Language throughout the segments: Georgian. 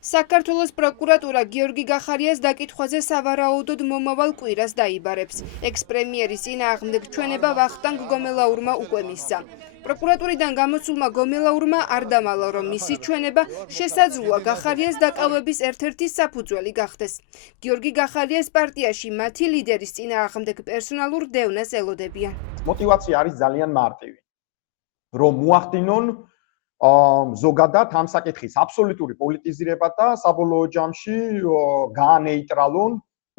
საქართველოს პროკურატურა გიორგი გახარიას დაკითხვაზე სავარაუდოდ მომავალ კვირას დაიბარებს. ექს-პრემიერის წინააღმდეგ ჩვენება ვახტანგ გომელაურმა უკვე მისცა. პროკურატურიდან გამოსულმა გომელაურმა არ დამალა, რომ მისი ჩვენება შესაძლოა გახარიას დაკავების ერთ-ერთი საფუძველი გახდეს. გიორგი გახარიას პარტიაში მათი ლიდერის წინააღმდეგ პერსონალურ დევნას ელოდებიან. მოტივაცია არის ძალიან მარტივი. რომ მოახდინონ ზოგადად ამ საკითხის აბსოლუტური პოლიტიზირება და საბოლოო ჯამში გაანეიტრალონ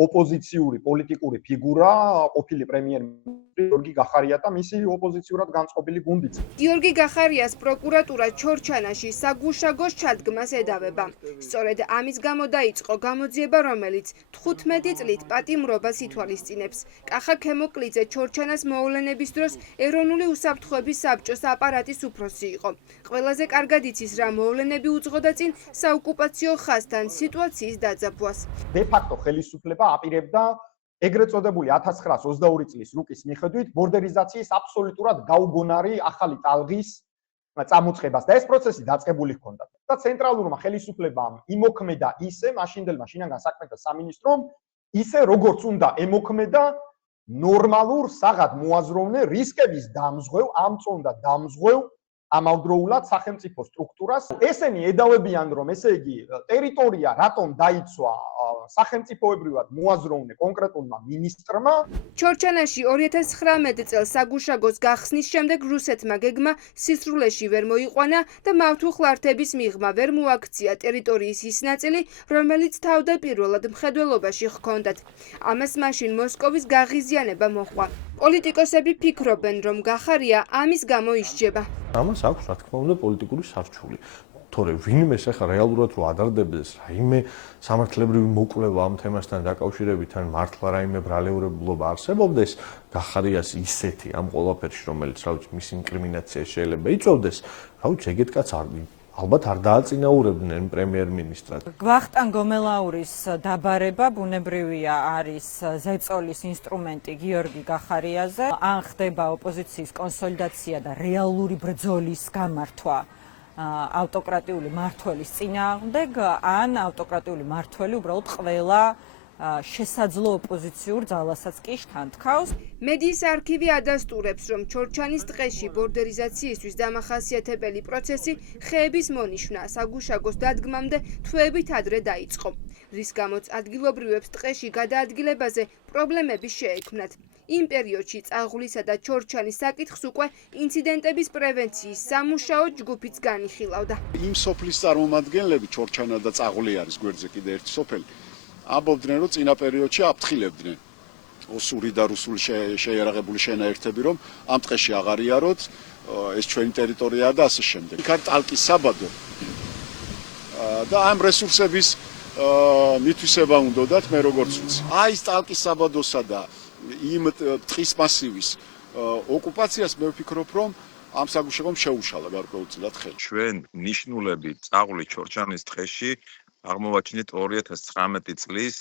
ოპოზიციური პოლიტიკური ფიგურა ყოფილი პრემიერ-მინისტრი გიორგი გახარია და მისი ოპოზიციურად განწყობილი გუნდიც. გიორგი გახარიას პროკურატურა ჩორჩანაში საგუშაგოს ჩადგმას ედავება. სწორედ ამის გამო დაიწყო გამოძიება, რომელიც 15 წლით პატიმრობას ითვალისწინებს. კახა ქემოკლიძე ჩორჩანას მოვლენების დროს ეროვნული უსაფრთხოების საბჭოს აპარატის უფროსი იყო. ყველაზე კარგად იცის, რა მოვლენები უძღოდა წინ საოკუპაციო ხაზთან სიტუაციის დაძაბვას. დე ფაქტო ხელისუფლება აპირებდა ეგრეთ წოდებული 1922 წლის რუკის მიხედვით ბორდერიზაციის აბსოლუტურად გაუგონარი ახალი ტალღის წამოწყებას და ეს პროცესი დაწყებული ჰქონდა. და ცენტრალურმა ხელისუფლებამ იმოქმედა ისე მაშინდელმა შინაგან საქმეთა სამინისტრომ ისე როგორც უნდა ემოქმედა ნორმალურ საღად მოაზროვნე რისკების დამზღვევ, ამწონდა დამზღვევ ამავდროულად სახელმწიფო სტრუქტურას. ესენი ედავებიან, რომ ესე იგი ტერიტორია რატომ დაიცვა სახელმწიფოებრივად მოაზროვნე კონკრეტულმა მინისტრმა. ჩორჩანაში 2019 წელს საგუშაგოს გახსნის შემდეგ რუსეთმა გეგმა სისრულეში ვერ მოიყვანა და მავთუხლართების მიღმა ვერ მოაქცია ტერიტორიის ის ნაწილი, რომელიც თავდაპირველად მხედველობაში ჰქონდათ. ამას მაშინ მოსკოვის გაღიზიანება მოჰყვა. პოლიტიკოსები ფიქრობენ, რომ გახარია ამის გამო ისჯება. ამას აქვს, რა თქმა უნდა, პოლიტიკური სარჩული. თორე ვინმე ახლა რეალურად რო ადარდებდეს რაიმე სამართლებრივი მოკვლევა ამ თემასთან დაკავშირებით ან მართლა რაიმე ბრალეურებულობა არსებობდეს გახარიას ისეთი ამ ყველაფერში, რომელიც რა ვიცი მის ინკრიმინაციას შეიძლება იწვევდეს, რა ვიცი ეგეთ კაცს ალბათ არ დააწინაურებდნენ პრემიერ-მინისტრად. ვახტანგ გომელაურის დაბარება ბუნებრივია არის ზეწოლის ინსტრუმენტი გიორგი გახარიაზე. ან ხდება ოპოზიციის კონსოლიდაცია და რეალური ბრძოლის გამართვა ავტოკრატიული მმართველის წინააღმდეგ, ან ავტოკრატიული მმართველი უბრალოდ ყველა შესაძლო ოპოზიციურ ძალასაც კი შთანთქავს. მედიის არქივი ადასტურებს, რომ ჩორჩანის ტყეში ბორდერიზაციისთვის დამახასიათებელი პროცესი ხეების მონიშვნა საგუშაგოს დადგმამდე თვეებით ადრე დაიწყო. რის გამოც ადგილობრივებს ტყეში გადაადგილებაზე პრობლემები შეექმნათ. იმ პერიოდში წაღვლისა და ჩორჩანის საკითხს უკვე ინციდენტების პრევენციის სამუშაო ჯგუფიც განიხილავდა. იმ სოფლის წარმომადგენლები ჩორჩანა და წაღვლი არის გვერდზე კიდე ერთი სოფელი. ამბობდნენ, რომ წინა პერიოდში აფრთხილებდნენ ოსური და რუსული შეიარაღებული შენაერთები, რომ ამ ტყეში აღარ იაროთ, ეს ჩვენი ტერიტორიაა და ასე შემდეგ. იქ არის ტალკის საბადო და ამ რესურსების მითვისება უნდათ მე როგორც ვიცი. აი ეს ტალკის საბადოსა და იმ ტყის მასივის ოკუპაციას მე ვფიქრობ, რომ ამ საგუშაგომ შეუშალა გარკვეულწილად ხელი. ჩვენ ნიშნულები წაღვლი ჩორჩანის ტყეში აღმოვაჩინეთ 2019 წლის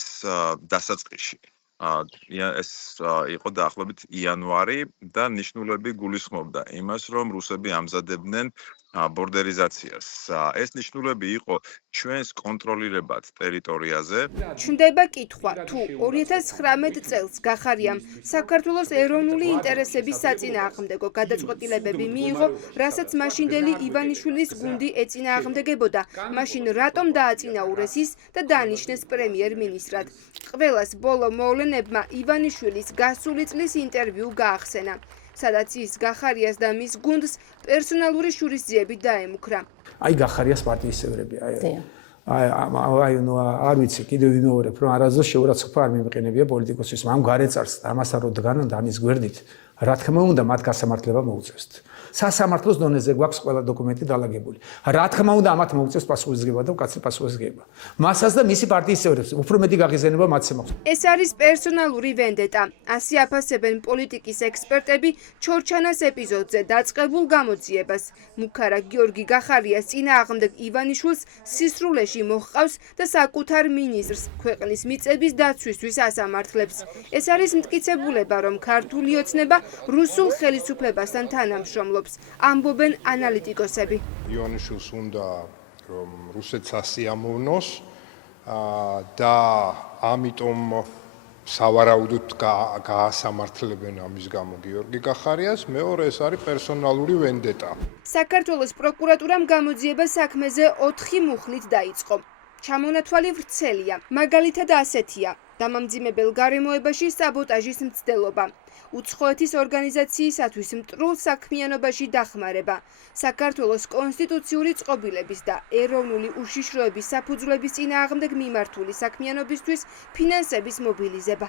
დასაწყისში. ეს იყო დაახლოებით იანვარი და ნიშნულები გულისხმობდა იმას, რომ რუსები ამზადებდნენ ბორდერიზაციას. ეს ნიშნულები იყო ჩვენს კონტროლირებად ტერიტორიაზე. ჩნდება კითხვა, თუ 2019 წელს გახარიამ საქართველოს ეროვნული ინტერესების საწინააღმდეგო გადაწყვეტილებები მიიღო, რასაც მაშინდელი ივანიშვილის გუნდი ეწინააღმდეგებოდა, მაშინ რატომ დააწინაურეს ის და დაანიშნეს პრემიერ-მინისტრად. ყველას ბოლო მოვლენებმა ივანიშვილის გასული წლის ინტერვიუ გაახსენა, სადაც ის გახარიას და მის გუნდს პერსონალური შურისძიებით დაემუქრა. აი გახარიას პარტიის წევრები, აი ნუ არ ვიცი, კიდევ ვიმეორებ, რომ არასდროს შეურაცხყოფა არ მიმყენებია პოლიტიკოსის ამ გარეწარს და ამას არ დგანონ და ამის გვერდით. რა თქმა უნდა, მათ გასამართლება მოუწევთ. სასამართლოს დონეზე გვაქვს ყველა დოკუმენტი დალაგებული. რა თქმა უნდა, ამათ მოუწევს პასუხისმგება და მკაცრი პასუხისმგება. მასაც და მისი პარტიის წევრებს უფრო მეტი გაღიზიანება მათზე მოხდა. ეს არის პერსონალური ვენდეტა. ასე აფასებენ პოლიტიკის ექსპერტები ჩორჩანას ეპიზოდზე დაწყებულ გამოძიებას. მუქარა გიორგი გახარიას წინააღმდეგ ივანიშვილს სისრულეში მოჰყავს და საკუთარ მინისტრს ქვეყნის მიწების დაცვისთვის ასამართლებს. ეს არის მტკიცებულება, რომ ქართული ოცნება რუსულ ხელისუფლებასთან თანამშრომლობს, ამბობენ ანალიტიკოსები. ივანიშვილს უნდა რომ რუსეთს ასიამოვნოს და ამიტომ სავარაუდოდ გაასამართლებენ ამის გამო გიორგი გახარიას, მეორე ეს არის პერსონალური ვენდეტა. საქართველოს პროკურატურამ გამოძიება საქმეზე 4 მუხლით დაიწყო. ჩამონათვალი ვრცელია, მაგალითად ასეთია: დამამძიმებელ გარემოებაში საბოტაჟის მცდელობა, უცხოეთის ორგანიზაციისათვის მტრულ საქმიანობაში დახმარება, საქართველოს კონსტიტუციური წყობილების და ეროვნული უშიშროების საფუძვლების წინააღმდეგ მიმართული საქმიანობისთვის ფინანსების მობილიზება.